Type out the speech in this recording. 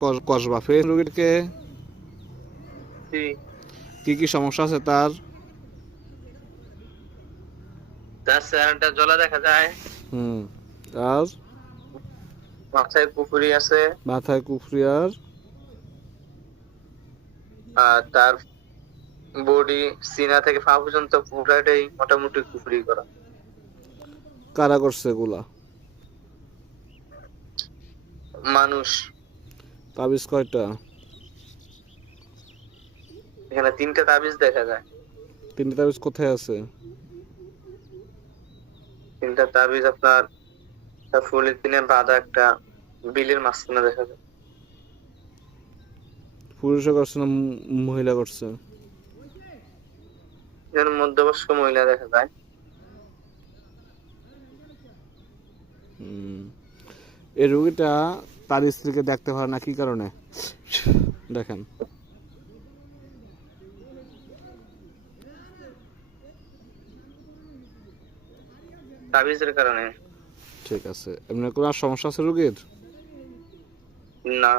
Kasba face রোগীকে জি। কি কি সমস্যা আছে তার? তার চেহারাটা জ্বলা দেখা যায়, হুম। আর মাথায় পুকুরি আছে, মাথায় কুফরি আর আর তার বডি সিনা থেকে পা পর্যন্ত পুরাটাই মোটামুটি কুফরি করা। কারা করছে এগুলা? মানুষ। তাবিজ কয়টা? এখানে 3টে তাবিজ দেখা যায়। 3টে তাবিজ কোথায় আছে? 3টা তাবিজ আপনার পলিথিনে বাঁধা একটা বিলের মাঝখানে দেখা যায়। পুরুষে করছে না মহিলা করছে? এখানে মধ্যবয়স্ক মহিলা দেখা যায়। হুম। এই রোগীটা তার স্ত্রীকে দেখতে পারে না কি কারণে? দেখেন। তাবিজের কারণে। ঠিক আছে, এমনি কোনো আর সমস্যা আছে রোগীর? না।